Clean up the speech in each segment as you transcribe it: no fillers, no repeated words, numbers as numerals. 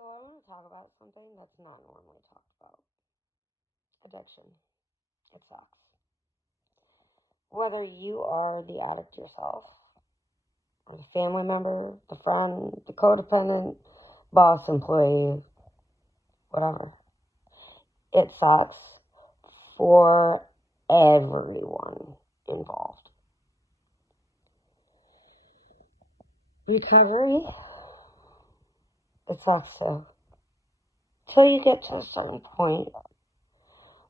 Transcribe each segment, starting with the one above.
So I want to talk about something that's not normally talked about. Addiction. It sucks. Whether you are the addict yourself, or the family member, the friend, the codependent, boss, employee, whatever. It sucks for everyone involved. Recovery, it sucks too. Till you get to a certain point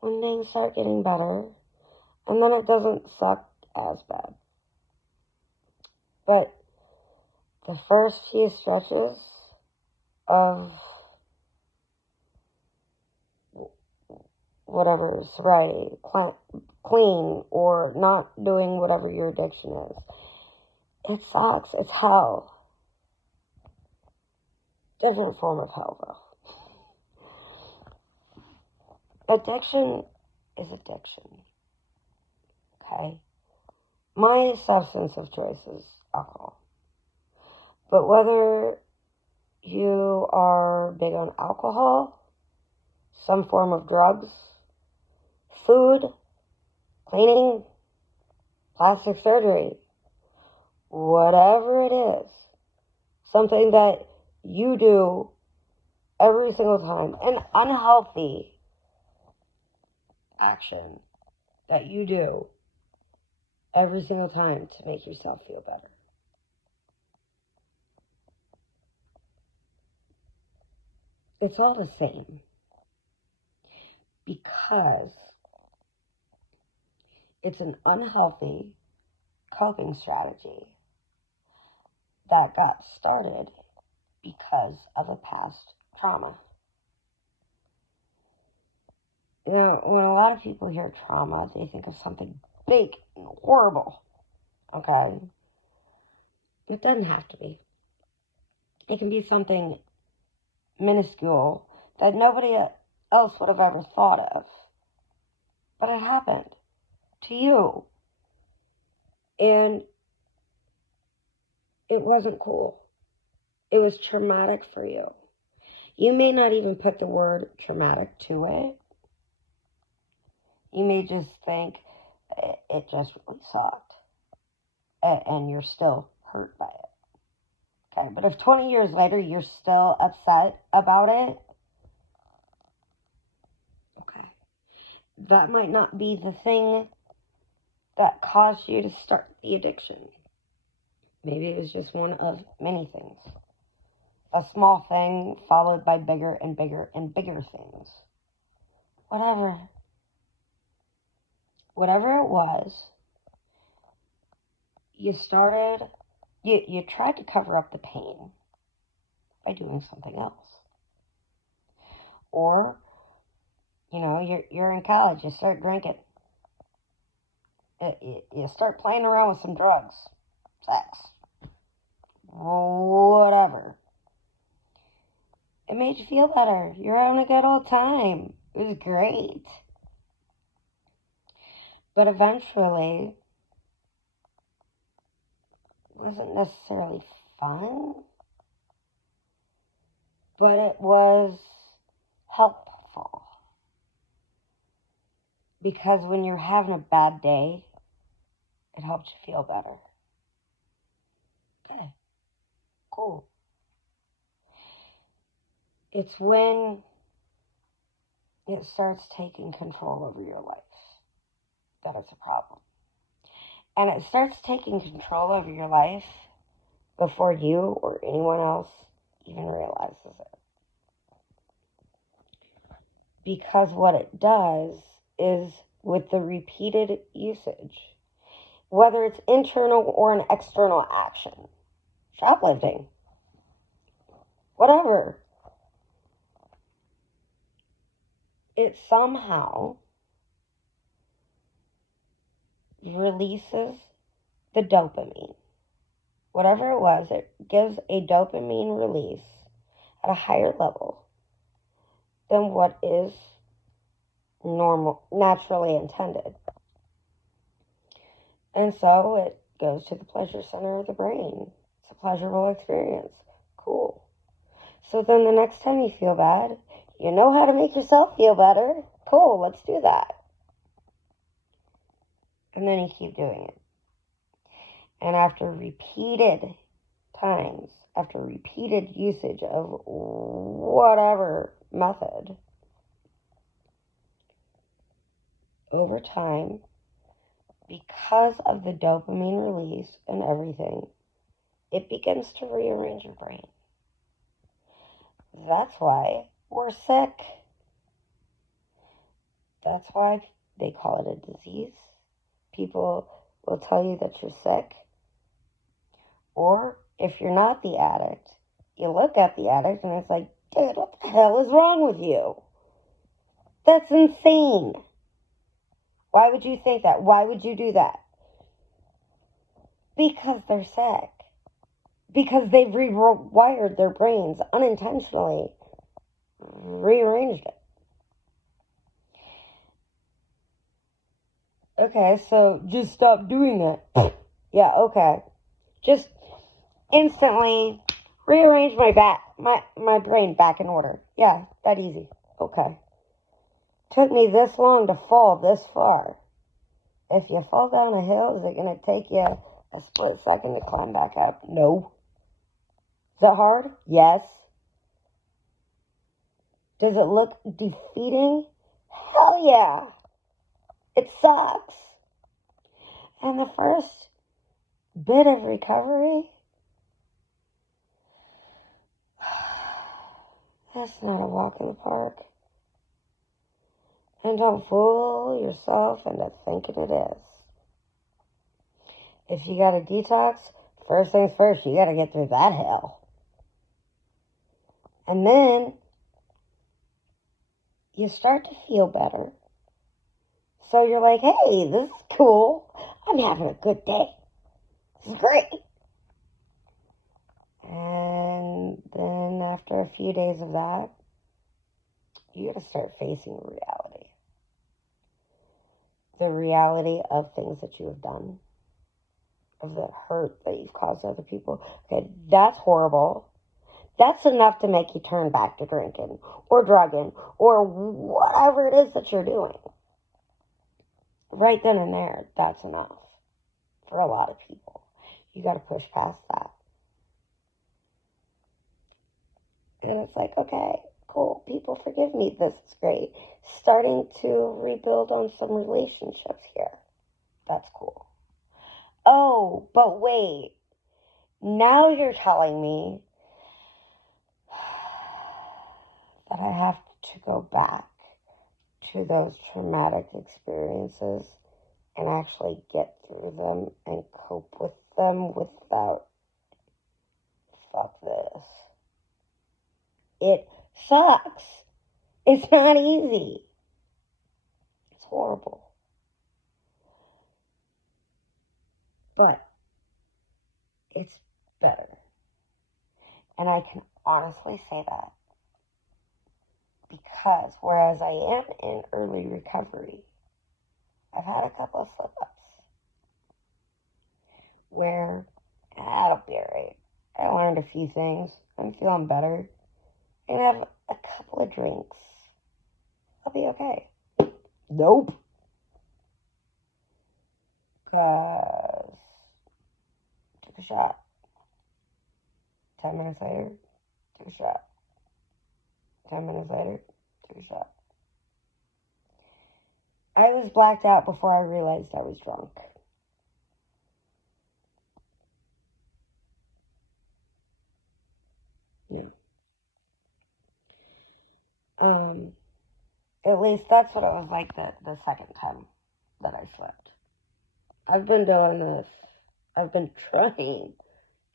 when things start getting better, and then it doesn't suck as bad. But the first few stretches of whatever, sobriety, clean, or not doing whatever your addiction is, it sucks. It's hell. Different form of hell, though. Addiction is addiction. Okay? My substance of choice is alcohol. But whether you are big on alcohol, some form of drugs, food, cleaning, plastic surgery, whatever it is, something that you do every single time, an unhealthy action that you do every single time to make yourself feel better. It's all the same, because it's an unhealthy coping strategy that got started because of a past trauma. You know, when a lot of people hear trauma, they think of something big and horrible. Okay? It doesn't have to be. It can be something minuscule that nobody else would have ever thought of. But it happened to you. And it wasn't cool. It was traumatic for you. You may not even put the word traumatic to it. You may just think it just really sucked. And you're still hurt by it. Okay, but if 20 years later you're still upset about it, okay, that might not be the thing that caused you to start the addiction. Maybe it was just one of many things. A small thing followed by bigger and bigger and bigger things. Whatever. Whatever it was, you tried to cover up the pain by doing something else. Or, you're in college, you start drinking. You start playing around with some drugs, sex, whatever. It made you feel better. You're having a good old time. It was great. But eventually, it wasn't necessarily fun, but it was helpful. Because when you're having a bad day, it helps you feel better. Okay, cool. It's when it starts taking control over your life that it's a problem. And it starts taking control over your life before you or anyone else even realizes it. Because what it does is, with the repeated usage, whether it's internal or an external action, shoplifting, whatever, it somehow releases the dopamine. Whatever it was, it gives a dopamine release at a higher level than what is naturally intended. And so it goes to the pleasure center of the brain. It's a pleasurable experience. Cool. So then the next time you feel bad, you know how to make yourself feel better. Cool, let's do that. And then you keep doing it. And after repeated times, after repeated usage of whatever method, over time, because of the dopamine release and everything, it begins to rearrange your brain. That's why we're sick. That's why they call it a disease. People will tell you that you're sick. Or if you're not the addict, you look at the addict and it's like, dude, what the hell is wrong with you? That's insane. Why would you think that? Why would you do that? Because they're sick. Because they've rewired their brains unintentionally, rearranged it. Okay, so just stop doing that. Yeah, okay. Just instantly rearrange my brain back in order. Yeah, that easy. Okay. Took me this long to fall this far. If you fall down a hill, is it going to take you a split second to climb back up? No. Is that hard? Yes. Does it look defeating? Hell yeah. It sucks. And the first bit of recovery, that's not a walk in the park. And don't fool yourself into thinking it is. If you got a detox, first things first, you got to get through that hell. And then you start to feel better. So you're like, hey, this is cool. I'm having a good day. This is great. And then after a few days of that, you got to start facing reality. The reality of things that you have done, of the hurt that you've caused other people. Okay, that's horrible. That's enough to make you turn back to drinking or drugging or whatever it is that you're doing. Right then and there, that's enough for a lot of people. You got to push past that. And it's like, okay, cool, people forgive me, this is great. Starting to rebuild on some relationships here. That's cool. Oh, but wait. Now you're telling me that I have to go back to those traumatic experiences and actually get through them and cope with them without, fuck this. It sucks. It's not easy. It's horrible. But it's better. And I can honestly say that because whereas I am in early recovery, I've had a couple of slip-ups where that'll be alright. I learned a few things. I'm feeling better. And have a couple of drinks. I'll be okay. Nope. Because took a shot. 10 minutes later, took a shot. 10 minutes later, took a shot. I was blacked out before I realized I was drunk. Yeah. At least that's what it was like the second time that I slept. I've been doing this. I've been trying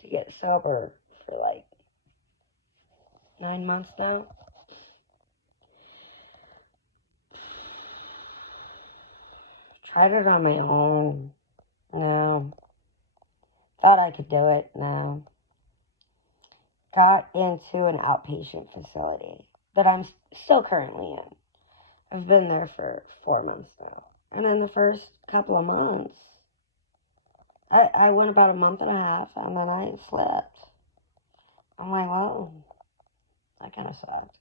to get sober for like 9 months now. Tried it on my own. No. Thought I could do it. No. Got into an outpatient facility that I'm still currently in. I've been there for 4 months now. And in the first couple of months, I went about a month and a half and then I slipped. I'm like, whoa. That kind of sucked.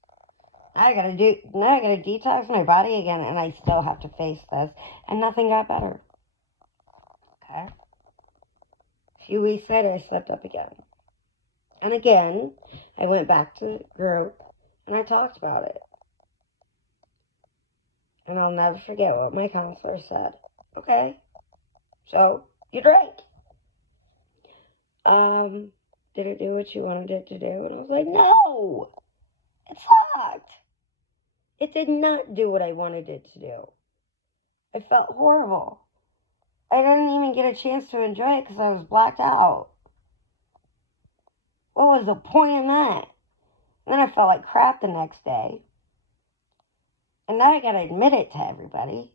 Now I gotta detox my body again, and I still have to face this, and nothing got better. Okay. A few weeks later, I slipped up again. And again, I went back to the group, and I talked about it. And I'll never forget what my counselor said. Okay, so you drank. Did it do what you wanted it to do? And I was like, no, it sucked. It did not do what I wanted it to do. I felt horrible. I didn't even get a chance to enjoy it because I was blacked out. What was the point in that? And then I felt like crap the next day. And now I gotta admit it to everybody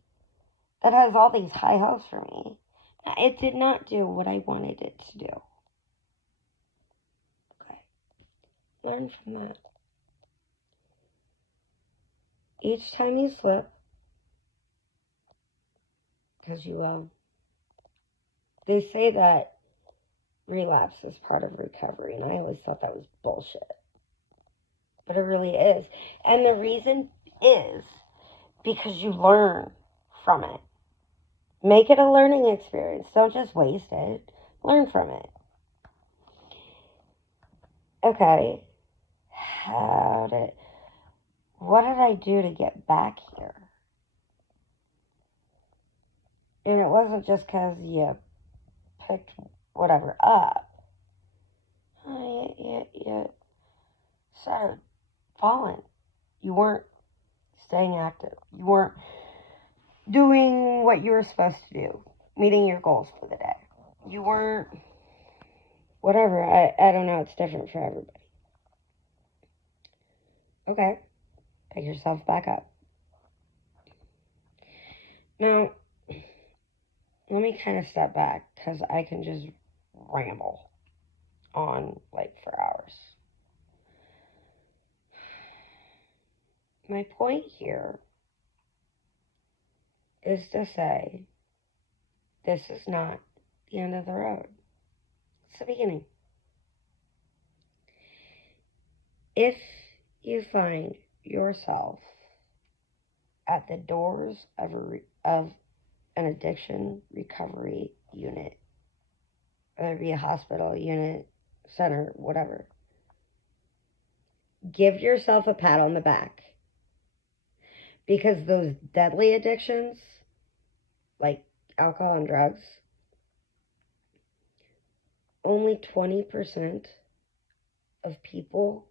that has all these high hopes for me. Now, it did not do what I wanted it to do. Okay. Learn from that. Each time you slip, because you will, they say that relapse is part of recovery, and I always thought that was bullshit. But it really is. And the reason is because you learn from it. Make it a learning experience. Don't just waste it. Learn from it. Okay. What did I do to get back here? And it wasn't just because you picked whatever up. You started falling. You weren't staying active. You weren't doing what you were supposed to do, meeting your goals for the day. You weren't, whatever. I don't know. It's different for everybody. Okay. Pick yourself back up. Now, let me kind of step back because I can just ramble on like for hours. My point here is to say this is not the end of the road. It's the beginning. If you find yourself at the doors of an addiction recovery unit, whether it be a hospital, unit, center, whatever, give yourself a pat on the back. Because those deadly addictions, like alcohol and drugs, only 20% of people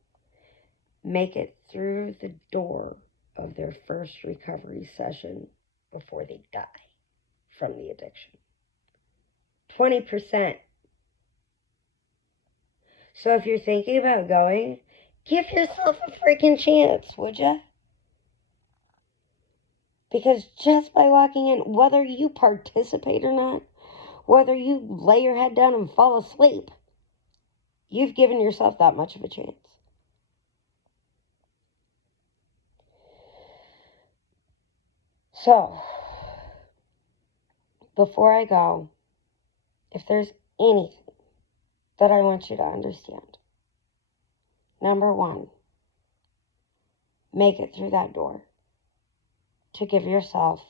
make it through the door of their first recovery session before they die from the addiction. 20%. So if you're thinking about going, give yourself a freaking chance, would you? Because just by walking in, whether you participate or not, whether you lay your head down and fall asleep, you've given yourself that much of a chance. So, before I go, if there's anything that I want you to understand, number one, make it through that door to give yourself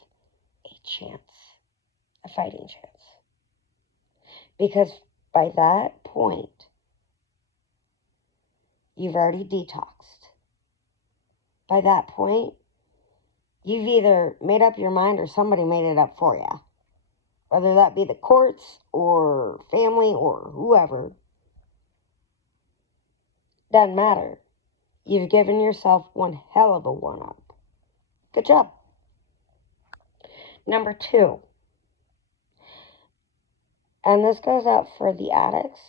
a chance, a fighting chance. Because by that point, you've already detoxed. By that point, you've either made up your mind or somebody made it up for you. Whether that be the courts or family or whoever. Doesn't matter. You've given yourself one hell of a one-up. Good job. Number two, and this goes out for the addicts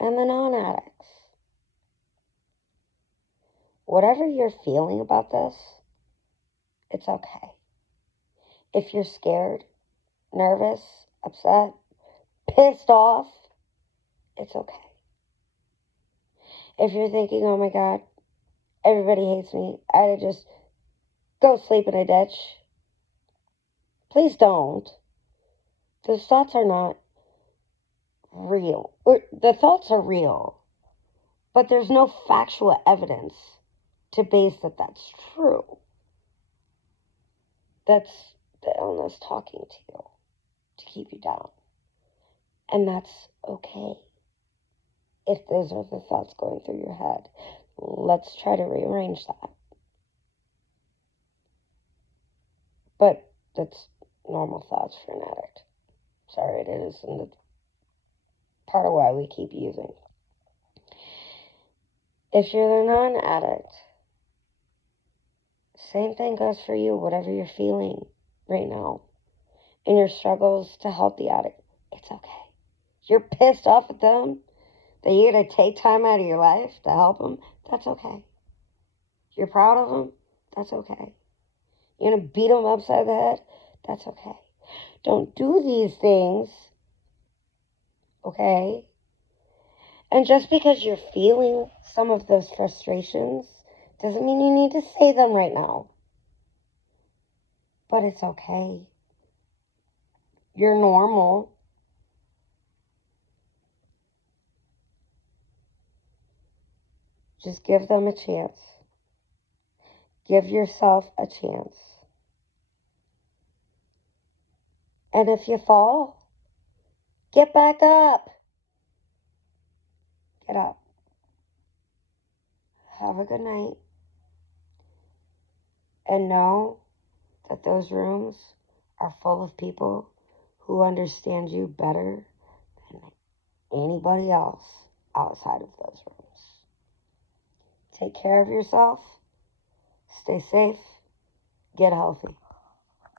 and the non-addicts. Whatever you're feeling about this, it's okay. If you're scared, nervous, upset, pissed off, it's okay. If you're thinking, oh my God, everybody hates me, I'd just go sleep in a ditch, please don't. Those thoughts are not real. The thoughts are real, but there's no factual evidence to base that that's true. That's the illness talking to you to keep you down. And that's okay. If those are the thoughts going through your head, let's try to rearrange that. But that's normal thoughts for an addict. Sorry, it is, and it's part of why we keep using. If you're the non-addict, same thing goes for you, whatever you're feeling right now. In your struggles to help the addict, it's okay. You're pissed off at them, that you're going to take time out of your life to help them, that's okay. You're proud of them, that's okay. You're going to beat them upside the head, that's okay. Don't do these things, okay? And just because you're feeling some of those frustrations doesn't mean you need to say them right now. But it's okay. You're normal. Just give them a chance. Give yourself a chance. And if you fall, get back up. Get up. Have a good night. And know that those rooms are full of people who understand you better than anybody else outside of those rooms. Take care of yourself. Stay safe. Get healthy.